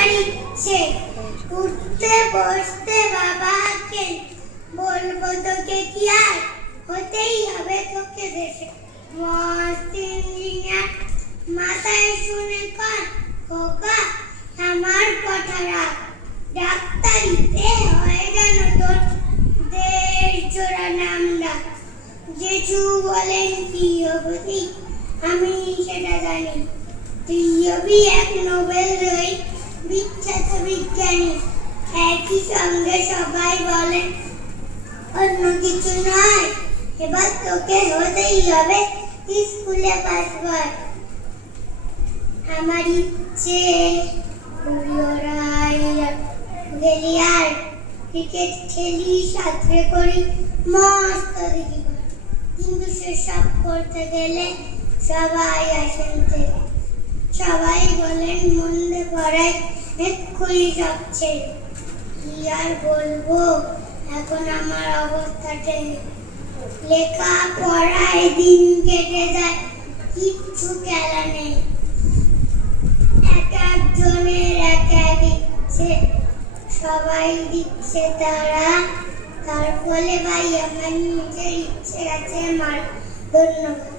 আমার ইচ্ছে উঠতে বসতে বাবাকে বলবো তোকে কি আর হতেই হবে তোকে দেশে মস্ত ইঞ্জিনিয়ার মাথায় শুনে কর খোকা আমার কথা রাখ ডাক্তারিতে হয়ে গেল তোর দেশ জোড়া নাম ডাক জেঠু বলেন কি হবি আমি সেটা জানি তুই হবি এক নোবেল বিখ্যাত বিজ্ঞানী একই সঙ্গে সবাই বলেন অন্য কিছু নয় এবার তোকে হতেই হবে স্কুলে পাস বয় আমার ইচ্ছে গেলি আর ক্রিকেট খেলি সাথে করি মস্ত দেখি কিন্তু সেসব করতে গেলে সবাই আসেন থেকে সবাই বলেন মন্দে পড়ায় এক্ষুনি সব ছেড়ে কি আর বলবো এখন আমার অবস্থাতে লেখা পড়ায় দিন কেটে যায় কিচ্ছু খেলা নেই এক একজনের এক এক ইচ্ছে সবাই দিচ্ছে তার ফলে ভাই আমার নিজের ইচ্ছে আছে আমার ধন্যবাদ।